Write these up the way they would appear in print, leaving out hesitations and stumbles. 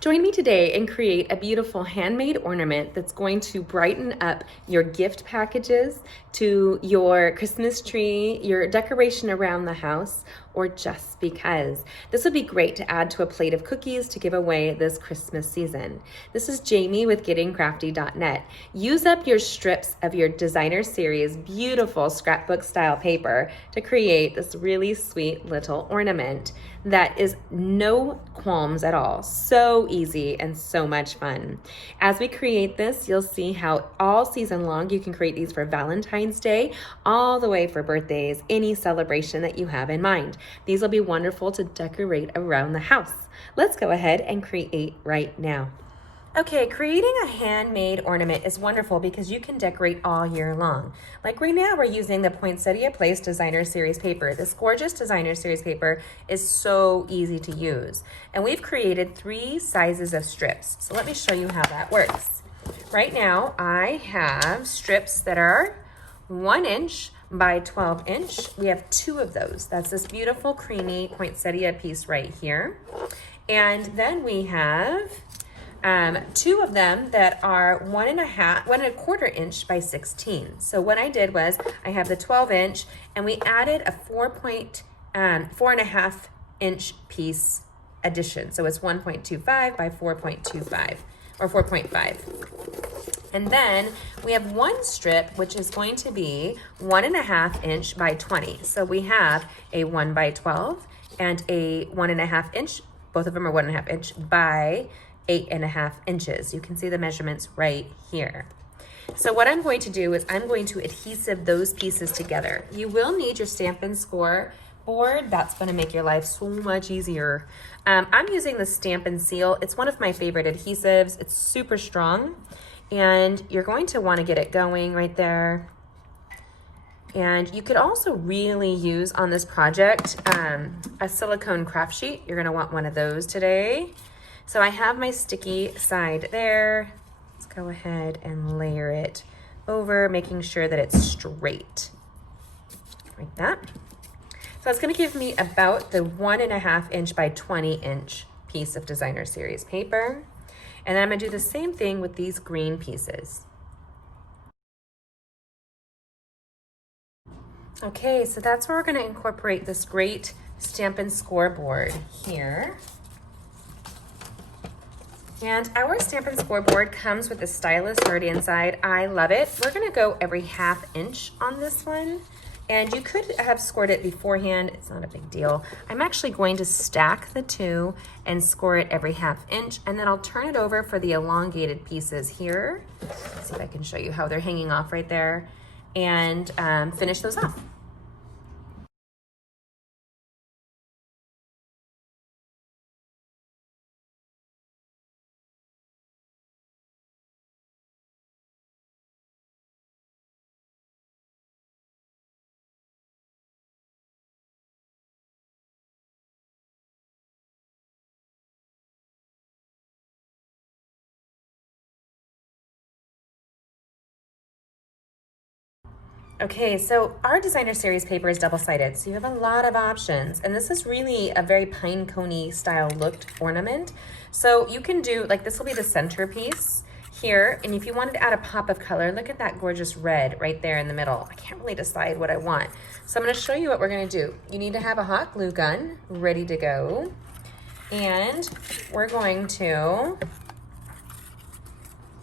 Join me today and create a beautiful handmade ornament that's going to brighten up your gift packages, to your Christmas tree, your decoration around the house, or just because. This would be great to add to a plate of cookies to give away this Christmas season. This is Jamie with GettingCrafty.net. Use up your strips of your designer series beautiful scrapbook style paper to create this really sweet little ornament that is no qualms at all. So easy and so much fun. As we create this, you'll see how all season long you can create these for Valentine's Day, all the way for birthdays, any celebration that you have in mind. These will be wonderful to decorate around the house. Let's go ahead and create right now. Okay, creating a handmade ornament is wonderful because you can decorate all year long. Like right now, we're using the Poinsettia Place Designer Series paper. This gorgeous Designer Series paper is so easy to use. And we've created 3 sizes of strips. So let me show you how that works. Right now, I have strips that are 1 inch by 12 inch. We have 2 of those. That's this beautiful creamy poinsettia piece right here. And then we have 2 of them that are 1.25 inch by 16. So what I did was I have the 12 inch and we added a 4.5 inch piece addition. So it's 1.25 by 4.25 or 4.5. And then we have 1 strip, which is going to be 1.5 inch by 20. So we have a 1 by 12 and a 1.5 inch. Both of them are 1.5 inch by 8.5 inches. You can see the measurements right here. So what I'm going to do is I'm going to adhesive those pieces together. You will need your Stampin' Score board. That's going to make your life so much easier. I'm using the Stampin' Seal. It's one of my favorite adhesives. It's super strong, and you're going to want to get it going right there. And you could also really use on this project a silicone craft sheet. You're going to want one of those today. So I have my sticky side there. Let's go ahead and layer it over, making sure that it's straight, like that. So it's gonna give me about the 1.5 inch by 20 inch piece of Designer Series paper. And then I'm gonna do the same thing with these green pieces. Okay, so that's where we're gonna incorporate this great Stampin' Scoreboard here. And our Stampin' Scoreboard comes with a stylus already inside. I love it. We're gonna go every 1/2 inch on this one. And you could have scored it beforehand. It's not a big deal. I'm actually going to stack the 2 and score it every 1/2 inch. And then I'll turn it over for the elongated pieces here. Let's see if I can show you how they're hanging off right there. And finish those off. Okay, so our Designer Series paper is double-sided, so you have a lot of options. And this is really a very pine coney style looked ornament. So you can do, like, this will be the centerpiece here. And if you wanted to add a pop of color, look at that gorgeous red right there in the middle. I can't really decide what I want. So I'm gonna show you what we're gonna do. You need to have a hot glue gun ready to go. And we're going to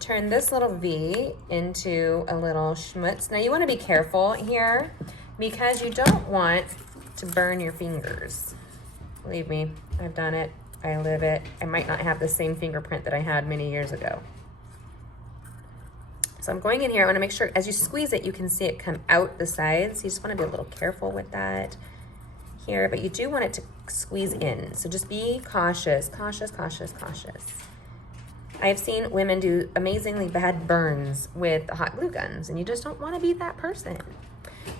turn this little V into a little schmutz. Now you want to be careful here because you don't want to burn your fingers. Believe me, I've done it. I live it. I might not have the same fingerprint that I had many years ago. So I'm going in here. I want to make sure as you squeeze it, you can see it come out the sides. You just want to be a little careful with that here, but you do want it to squeeze in. So just be cautious, cautious, cautious, cautious. I've seen women do amazingly bad burns with hot glue guns, and you just don't want to be that person.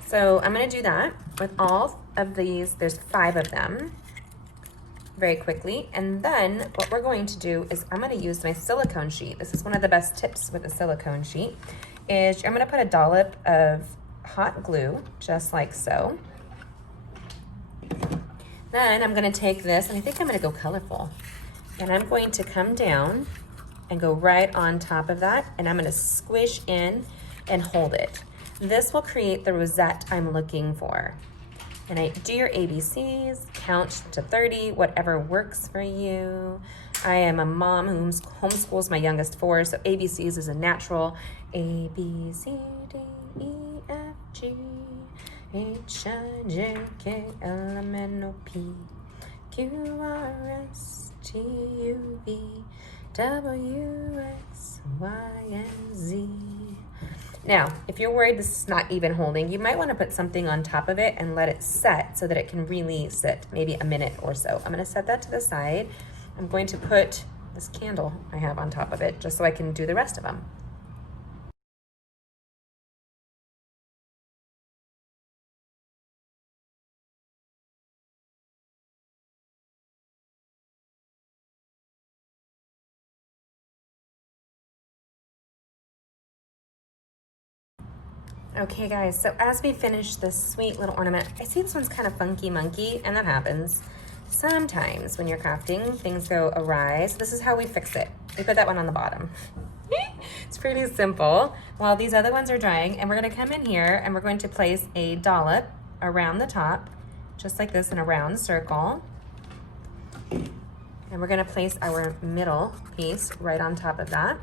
So I'm going to do that with all of these. There's 5 of them very quickly. And then what we're going to do is I'm going to use my silicone sheet. This is one of the best tips with a silicone sheet, is I'm going to put a dollop of hot glue, just like so. Then I'm going to take this, and I think I'm going to go colorful. And I'm going to come down and go right on top of that, and I'm gonna squish in and hold it. This will create the rosette I'm looking for. And I do your ABCs, count to 30, whatever works for you. I am a mom who homeschools my youngest 4, so ABCs is a natural. A, B, C, D, E, F, G, H, I, J, K, L, M, N, O, P, Q, R, S, T, U, V, W, X, Y, and Z. Now, if you're worried this is not even holding, you might want to put something on top of it and let it set so that it can really sit, maybe a minute or so. I'm going to set that to the side. I'm going to put this candle I have on top of it just so I can do the rest of them. Okay guys, so as we finish this sweet little ornament, I see this one's kind of funky monkey, and that happens. Sometimes when you're crafting, things go awry. So this is how we fix it. We put that one on the bottom. It's pretty simple. While these other ones are drying, and we're gonna come in here and we're going to place a dollop around the top, just like this in a round circle. And we're gonna place our middle piece right on top of that.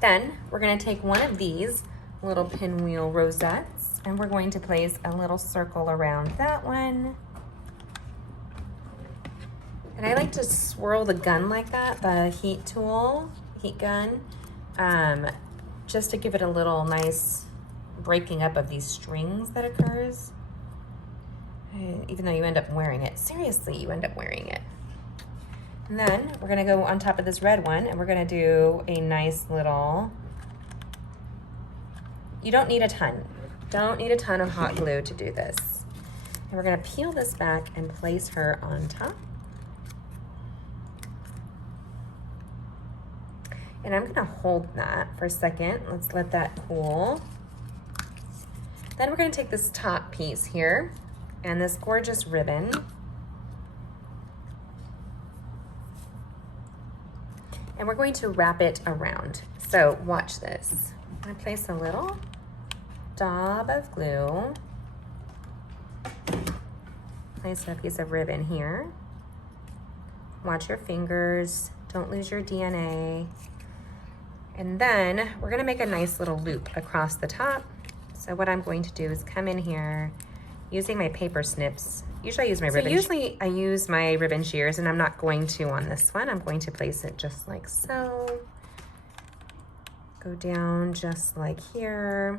Then we're gonna take one of these little pinwheel rosettes and we're going to place a little circle around that one. And I like to swirl the gun like that, the heat tool, heat gun, just to give it a little nice breaking up of these strings that occurs. Even though you end up wearing it. Seriously, you end up wearing it. And then we're gonna go on top of this red one and we're gonna do a nice little, you don't need a ton. Don't need a ton of hot glue to do this. And we're gonna peel this back and place her on top. And I'm gonna hold that for a second. Let's let that cool. Then we're gonna take this top piece here and this gorgeous ribbon. And we're going to wrap it around. So watch this. I'm gonna place a little dab of glue. Place a piece of ribbon here. Watch your fingers, don't lose your DNA. And then we're gonna make a nice little loop across the top. So what I'm going to do is come in here using my paper snips. Usually I use my ribbon. Usually I use my ribbon shears, and I'm not going to on this one. I'm going to place it just like so. Go down just like here.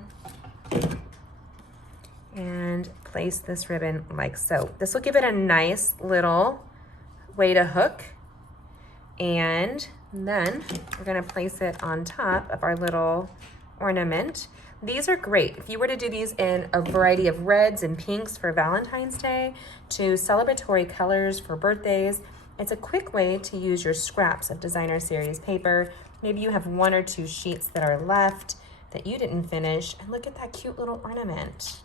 And place this ribbon like so. This will give it a nice little way to hook. And then we're gonna place it on top of our little ornament. These are great. If you were to do these in a variety of reds and pinks for Valentine's Day, to celebratory colors for birthdays, it's a quick way to use your scraps of designer series paper. Maybe you have 1 or 2 sheets that are left that you didn't finish, and look at that cute little ornament.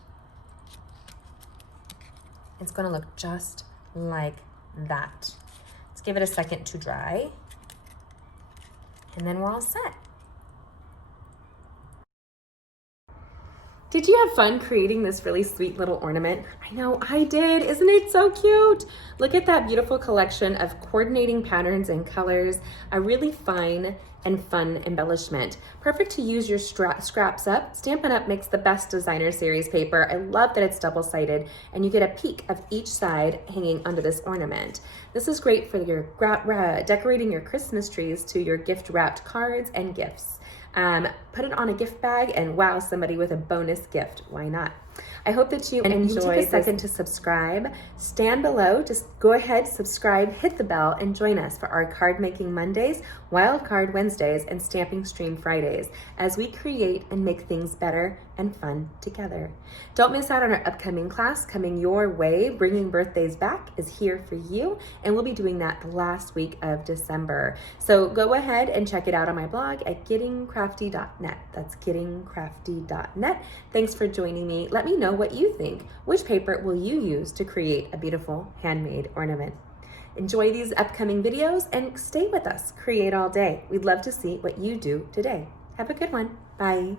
It's gonna look just like that. Let's give it a second to dry, and then we're all set. Did you have fun creating this really sweet little ornament? I know I did. Isn't it so cute? Look at that beautiful collection of coordinating patterns and colors, a really fine and fun embellishment. Perfect to use your scraps up. Stampin' Up! Makes the best designer series paper. I love that it's double-sided and you get a peek of each side hanging under this ornament. This is great for your decorating your Christmas trees to your gift-wrapped cards and gifts. Put it on a gift bag and wow somebody with a bonus gift. Why not? I hope that you enjoy. Take a second to subscribe. Stand below. Just go ahead, subscribe, hit the bell, and join us for our card making Mondays, Wild Card Wednesdays, and Stamping Stream Fridays as we create and make things better and fun together. Don't miss out on our upcoming class coming your way. Bringing Birthdays Back is here for you, and we'll be doing that the last week of December. So go ahead and check it out on my blog at gettingcrafty.net. That's gettingcrafty.net. Thanks for joining me. Let me know what you think. Which paper will you use to create a beautiful handmade ornament? Enjoy these upcoming videos and stay with us. Create all day. We'd love to see what you do today. Have a good one. Bye.